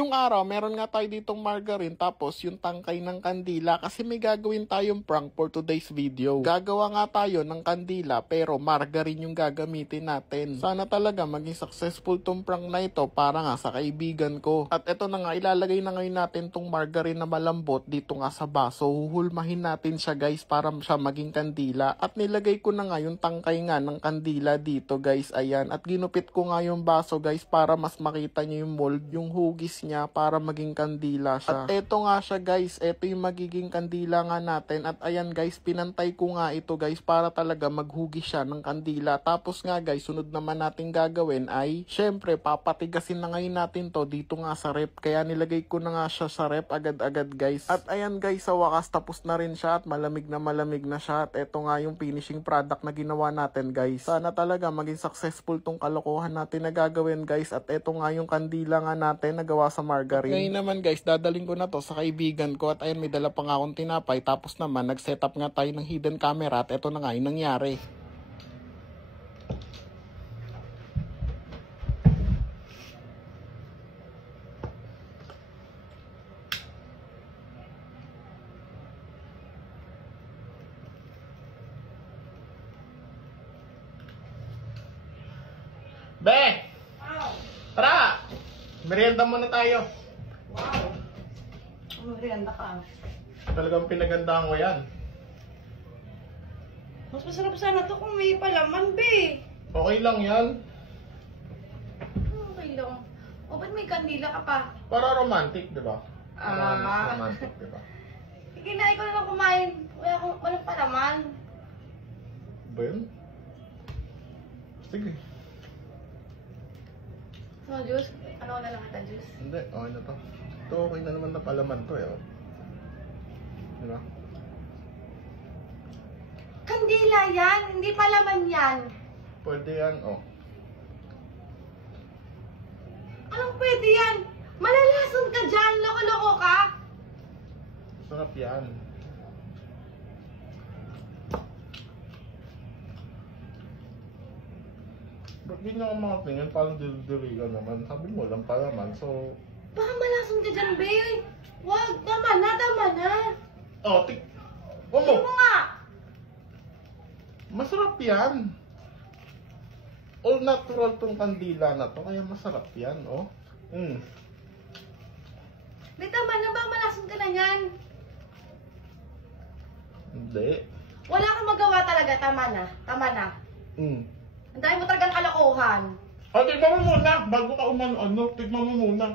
Yung araw, meron nga tayo ditong margarine tapos yung tangkay ng kandila kasi may gagawin tayong prank for today's video. Gagawa nga tayo ng kandila pero margarine yung gagamitin natin. Sana talaga maging successful tong prank na ito para nga sa kaibigan ko. At eto na nga, ilalagay na ngayon natin tong margarine na malambot dito nga sa baso. Huhulmahin natin siya guys para siya maging kandila. At nilagay ko na nga yung tangkay nga ng kandila dito guys. Ayan. At ginupit ko nga yung baso guys para mas makita nyo yung mold, yung hugis niya para maging kandila siya. At eto nga siya guys, eto yung magiging kandila nga natin. At ayan guys, pinantay ko nga ito guys para talaga maghugis siya ng kandila. Tapos nga guys, sunod naman natin gagawin ay syempre papatigasin na ngayon natin to dito nga sa rep. Kaya nilagay ko na nga siya sa rep agad-agad guys. At ayan guys, sa wakas tapos na rin siya at malamig na siya. At eto nga yung finishing product na ginawa natin guys. Sana talaga maging successful tong kalokohan natin na gagawin guys. At eto nga yung kandila nga natin na gawa sa margarine. Ngayon naman guys, dadaling ko na to sa kaibigan ko at ayun may dala pa nga akong tinapay. Tapos naman nag-setup nga tayo ng hidden camera at eto na nga yung nangyari. Be! Tara! Merienda muna tayo. Wow! Merienda ka. Talagang pinagandahan ko yan. Mas masarap sana to kung may palaman, be. Okay lang yan. Okay lang. O, ba't may kandila ka pa? Para romantic, di ba? Para mas Ah. romantic, di ba? Kinain ko na lang kumain. Walang palaman. Ba yun? Sige. So, juice? Ano na lang ata, juice? Hindi, okay na to. Ito okay na naman na palaman to eh. Oh. Di ba? Kandila yan! Hindi palaman yan! Pwede yan, oh. Anong pwede yan? Malalason ka dyan! Loko-loko ka! Sarap yan. Ba't ganyan ang mga tingin? Parang dili ka naman. Sabi mo lang palaman, so... Baka malason ka dyan, be! Wag! Tama na! Oh, Hindi mo nga! Masarap yan. All natural tong kandila na to, kaya masarap yan, oh. Be, tama na ba? Malason ka na yan! Hindi. Wala kang magawa talaga. Tama na. Ang dami mo talagang kalokohan. Oh, tignan mo muna. Bago ka umano, tignan mo muna.